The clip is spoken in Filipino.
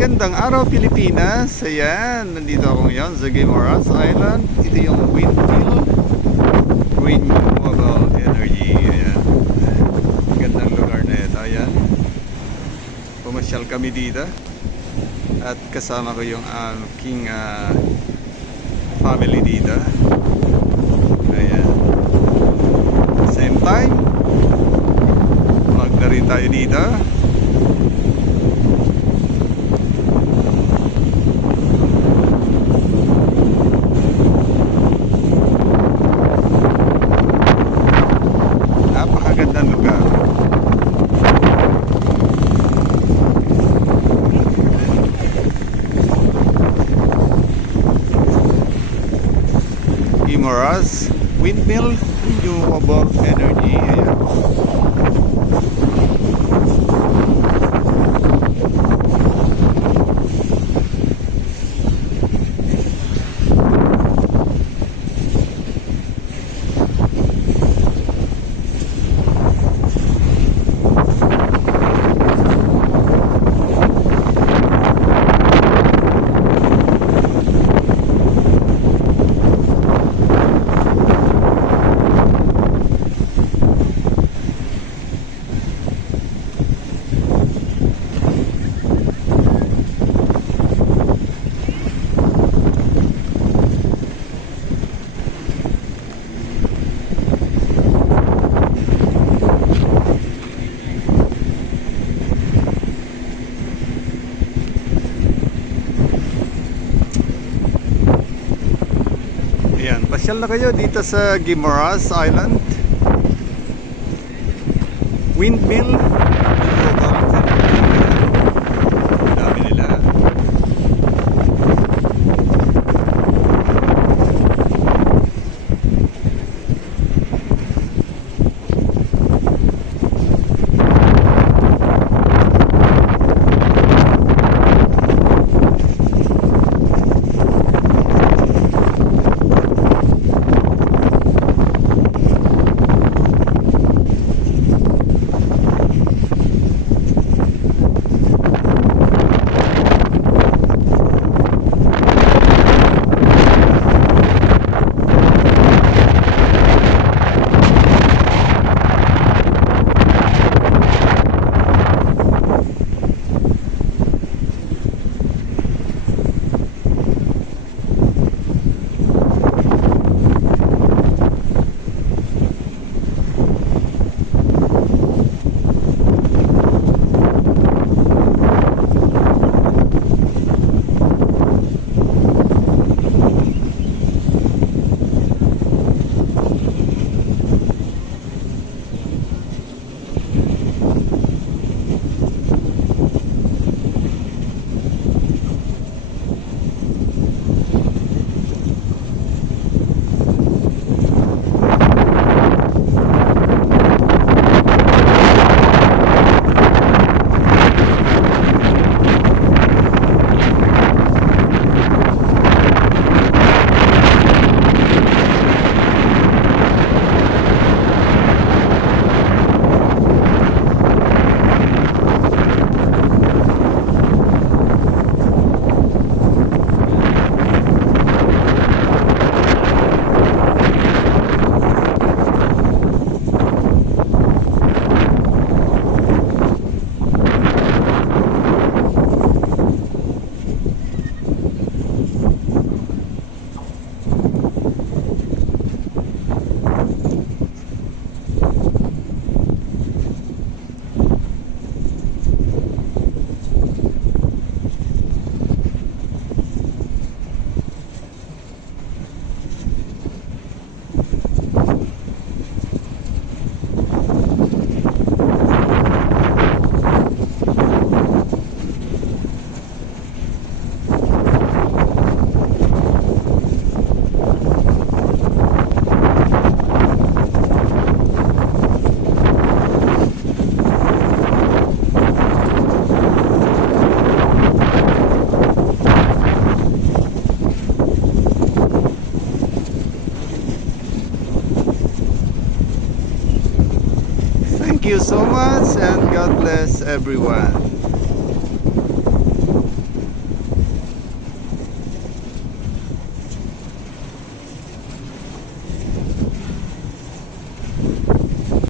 Magandang araw Pilipinas. Ayan, nandito ako ngayon sa Guimaras Island. Ito yung Windmill Renewable Energy. Ayan, gandang lugar na ito. Ayan, pumasyal kami dito at kasama ko yung aking family dito. Ayan, same time vlog na rin tayo dito. Napakagandang lugar. Guimaras Windmill Renewable Energy. Ayan. Ayan, pasyal na kayo dito sa Guimaras Island. Windmill Renewable Energy. Dami nila. Thank you so much and God bless everyone.